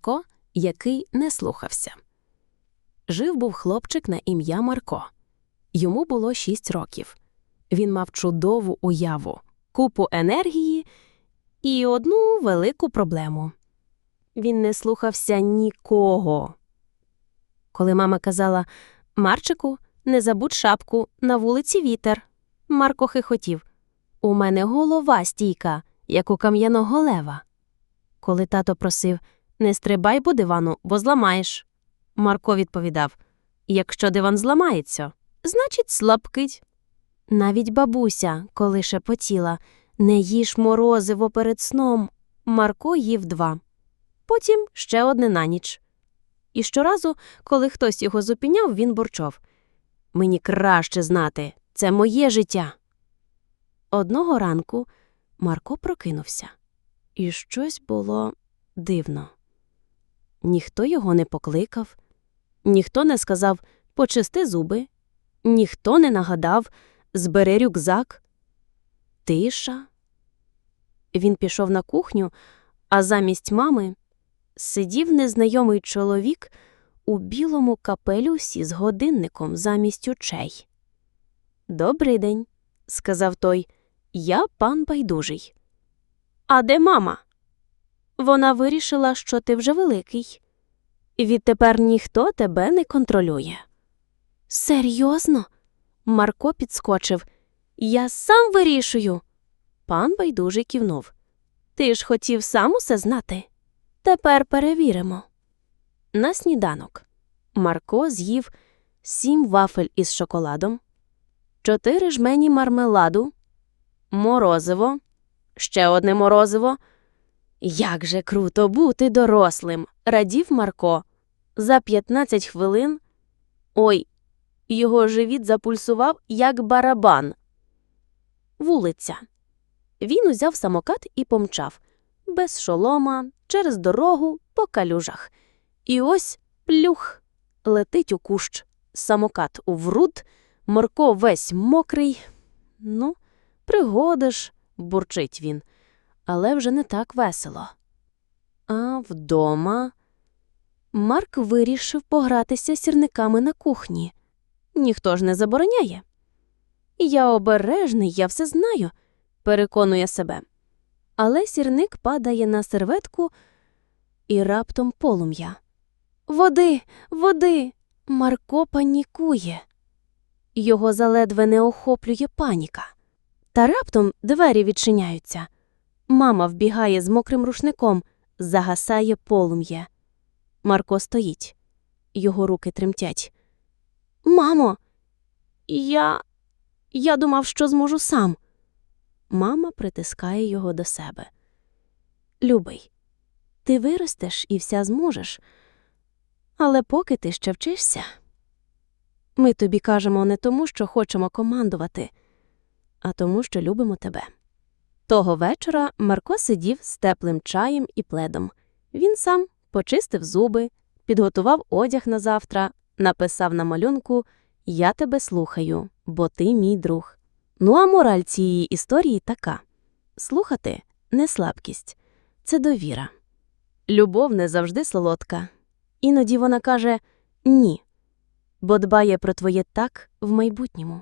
Марко, який не слухався. Жив був хлопчик на ім'я Марко. Йому було шість років. Він мав чудову уяву, купу енергії і одну велику проблему. Він не слухався нікого. Коли мама казала Марчику, не забудь шапку, на вулиці вітер. Марко хихотів. У мене голова стійка, як у кам'яного лева. Коли тато просив Не стрибай по дивану, бо зламаєш. Марко відповідав Якщо диван зламається, значить слабкить. Навіть бабуся, коли шепотіла Не їж морозиво перед сном. Марко їв два. Потім ще одне на ніч. І щоразу, коли хтось його зупиняв, він бурчав Мені краще знати, це моє життя. Одного ранку Марко прокинувся, і щось було дивно. Ніхто його не покликав, ніхто не сказав почисти зуби, ніхто не нагадав збери рюкзак. Тиша. Він пішов на кухню, а замість мами сидів незнайомий чоловік у білому капелюсі з годинником замість очей. Добрий день, сказав той. Я пан байдужий. А де мама? Вона вирішила, що ти вже великий. Відтепер ніхто тебе не контролює. Серйозно? Марко підскочив. Я сам вирішую. Пан байдужий кивнув. Ти ж хотів сам усе знати. Тепер перевіримо. На сніданок Марко з'їв сім вафель із шоколадом, чотири жмені мармеладу, морозиво, ще одне морозиво. Як же круто бути дорослим, радів Марко. За 15 хвилин. Ой, його живіт запульсував, як барабан. Вулиця. Він узяв самокат і помчав без шолома, через дорогу, по калюжах. І ось плюх летить у кущ, самокат у вруд, Марко весь мокрий. Ну, пригода ж, бурчить він, але вже не так весело. А вдома Марк вирішив погратися сірниками на кухні. Ніхто ж не забороняє. Я обережний, я все знаю, переконує себе. Але сірник падає на серветку і раптом полум'я. Води, води. Марко панікує. Його заледве не охоплює паніка. Та раптом двері відчиняються. Мама вбігає з мокрим рушником, загасає полум'я. Марко стоїть. Його руки тремтять. Мамо, я. Я думав, що зможу сам. Мама притискає його до себе. Любий, ти виростеш і вся зможеш. Але поки ти ще вчишся, ми тобі кажемо не тому, що хочемо командувати, а тому, що любимо тебе. Того вечора Марко сидів з теплим чаєм і пледом. Він сам почистив зуби, підготував одяг на завтра, написав на малюнку Я тебе слухаю, бо ти мій друг. Ну а мораль цієї історії така слухати не слабкість, це довіра. Любов не завжди солодка. Іноді вона каже ні, бо дбає про твоє так в майбутньому.